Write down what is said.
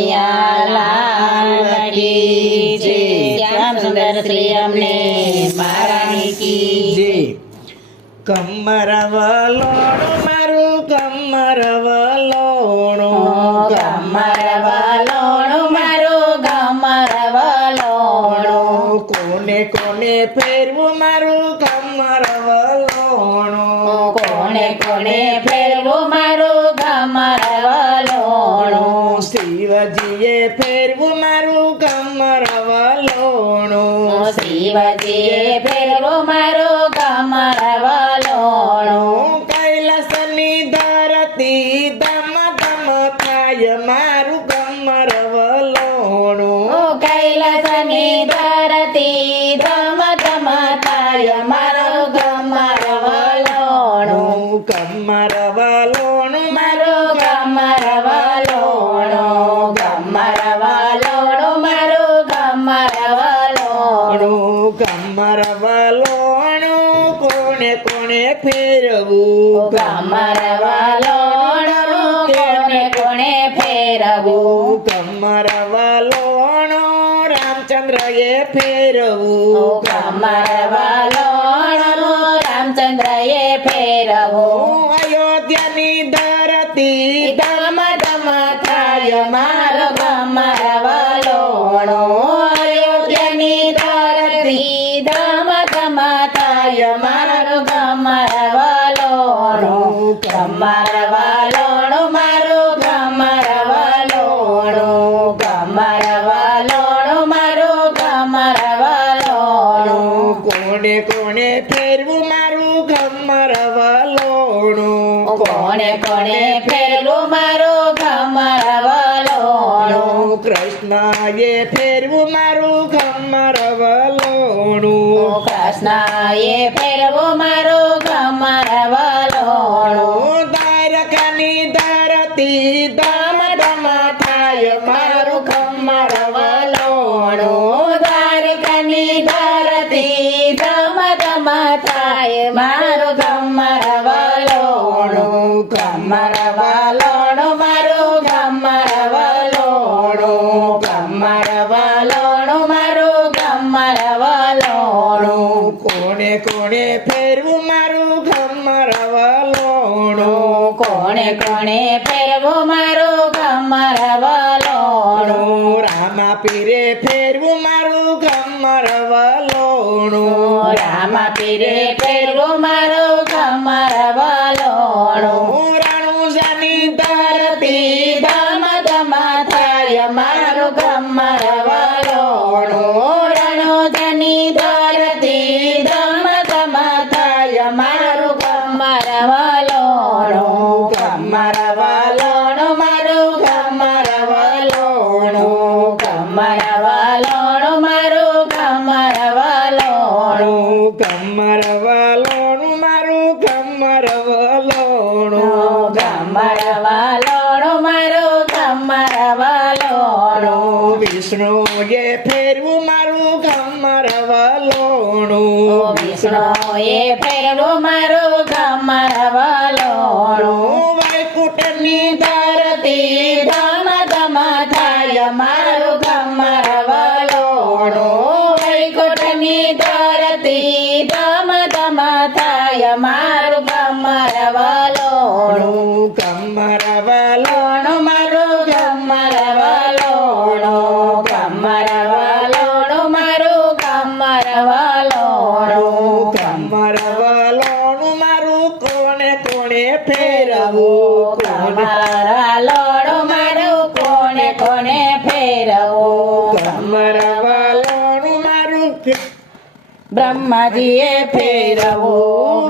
કનૈયા લાલ કી જય. શ્યામ સુંદર શ્રી અમને મહારાણી કી જય. કમર વલોણું મારું કમર વલોણું, કમર વલોણું મારું કમર વલોણું, કોને કોને ફેરવું મારું કમર વલોણું, કોને કોને ફેરવું મારું કમર વલોણું, શિવજીએ ફેરવું મારું કમર વલોણું, શિવજીએ ફેરવું મારું કમર વલોણું, કૈલાસની ધરતી ધમ ધમ થાય મારું કમર વલોણું, કૈલાસની ધરતી ધમ ધમ થાય મારું કમર વલોણું, કમર વલોણું મારું કમર વલોણું, કમર વલોણું મારું કમર વલોણું, કમર વલોણું કોને કોને ફેરવું, કમર વલોણું કોને કોને ફેરવું, કમર વલોણું રામચંદ્રએ ફેરવું, કમર વલોણું રામચંદ્રએ ફેરવું, અયોધ્યાની ધરતી ધમ ધમ થાય મારું કમર વલોણું, અયોધ્યાની ધરતી ધમ ધમ થાય મારું કમર વલોણું, કમર વલોણું મારું કમર વલોણું, કમર વલોણું મારું કમર વલોણું, કોને કોને ફેરવું મારું કમર વલોણું, કોને કોને ફેરવું મારું કમર વલોણું, કૃષ્ણએ ફેરવું મારું કમર વલોણું, કૃષ્ણએ ફેરવું મારું કમર વલોણું, દ્વારકાની ધરતી ધમ ધમ થાય મારું કમર વલોણું, દ્વારકાની ધરતી ધમ ધમ થાય મારું કમર વલોણું, કમર વલોણું મારું કમર વલોણું, કમર વલોણું મારું કમર વલોણું, કોને કોને ફેરવું મારું કમર વલોણું, કોણે કોણે ફેરવું મારું કમર વલોણું, રામા પીરે ફેરવું મારું કમર વલોણું, રામા પીરે ફેરવું મારું કમર વલોણું, રણુજાની ધરતી ધમ ધમ થાય મારું કમર વલોણું, રણુજની ધરતી ધમ ધમ થાય મારું કમર વલોણું, કમર વલોણું મારું કમર વલોણું, કમર વલોણું મારું કમર વલોણું, કમર વલોણું મારું કમર વલોણું, કમર વલોણું મારું કમર વલોણું, વિષ્ણુએ ફેરવું મારું કમર વલોણું, વિષ્ણુએ ફેરવું મારું કમર વલોણું, વૈકુંઠની ધરતી ધમ ધમ થાય મારું કમર વલોણું, વૈકુંઠની ધરતી ધમ ધમ થાય મારું કમર વલોણું, કમર વલોણું મારું કમર વલોણું, કમર વલોણું મારું કમર વલોણું, કમર વલોણું મારું કોને કોને ફેરવું, કમર વલોણું મારું કોને કોને ફેરવું, કમર વલોણું મારું બ્રહ્માજીએ ફેરવું.